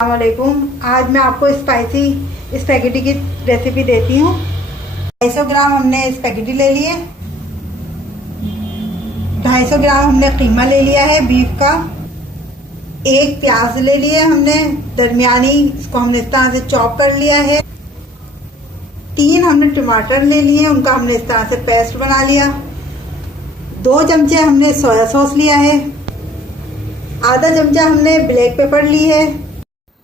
अस्सलामुअलैकुम। आज मैं आपको स्पाइसी स्पैगेटी की रेसिपी देती हूँ। 250 ग्राम हमने स्पैगेटी ले लिए, 250 ग्राम हमने कीमा ले लिया है बीफ का, एक प्याज ले लिया हमने दरमियानी, इसको हमने इस तरह से चॉप कर लिया है। 3 हमने टमाटर ले लिए, उनका हमने इस तरह से पेस्ट बना लिया। 2 चमचे हमने सोया सॉस लिया है, आधा चमचा हमने ब्लैक पेपर ली है,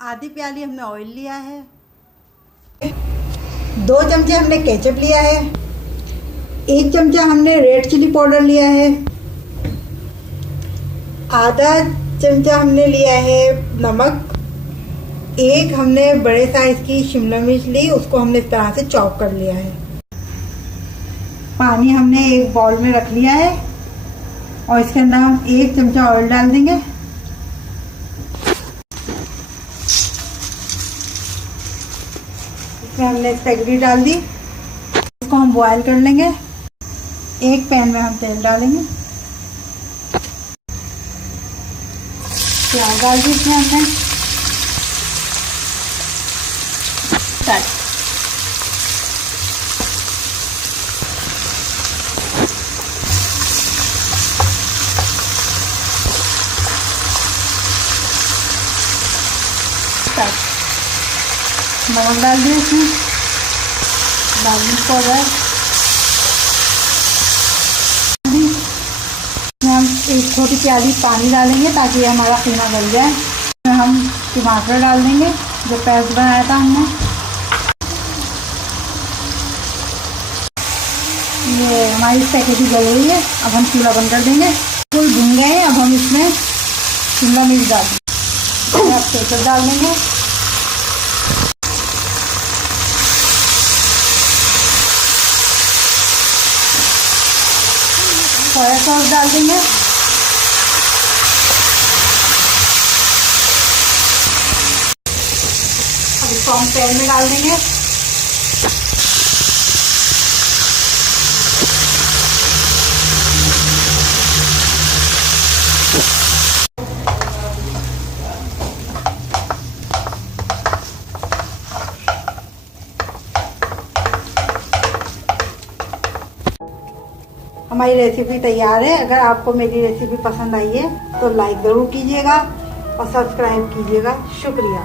आधी प्याली हमने ऑयल लिया है, 2 चमचे हमने केचप लिया है, 1 चमचा हमने रेड चिली पाउडर लिया है, आधा चमचा हमने लिया है नमक, 1 हमने बड़े साइज की शिमला मिर्च ली, उसको हमने इस तरह से चॉप कर लिया है। पानी हमने एक बाउल में रख लिया है और इसके अंदर हम 1 चमचा ऑयल डाल देंगे। इसमें हमने स्पैगेटी डाल दी, इसको हम बॉयल कर लेंगे। एक पैन में हम तेल डालेंगे, प्याज डाल दी इसमें हमने, नमक डाल दिया इसमें, लाल मिर्च पाउडर, हम एक छोटी प्याली पानी डालेंगे ताकि हमारा कीमा गल जाए। इसमें हम टमाटर डाल देंगे जो पेस्ट बनाया था हमने। ये हमारी स्पैगेटी गल रही है, अब हम चूल्हा बंद कर देंगे। फुल भुन गए, अब हम इसमें शिमला मिर्च डाल देंगे, अब केचप डाल देंगे, सोया सॉस डाल देंगे, अब इसको हम पैन में डाल देंगे। हमारी रेसिपी तैयार है। अगर आपको मेरी रेसिपी पसंद आई है तो लाइक ज़रूर कीजिएगा और सब्सक्राइब कीजिएगा। शुक्रिया।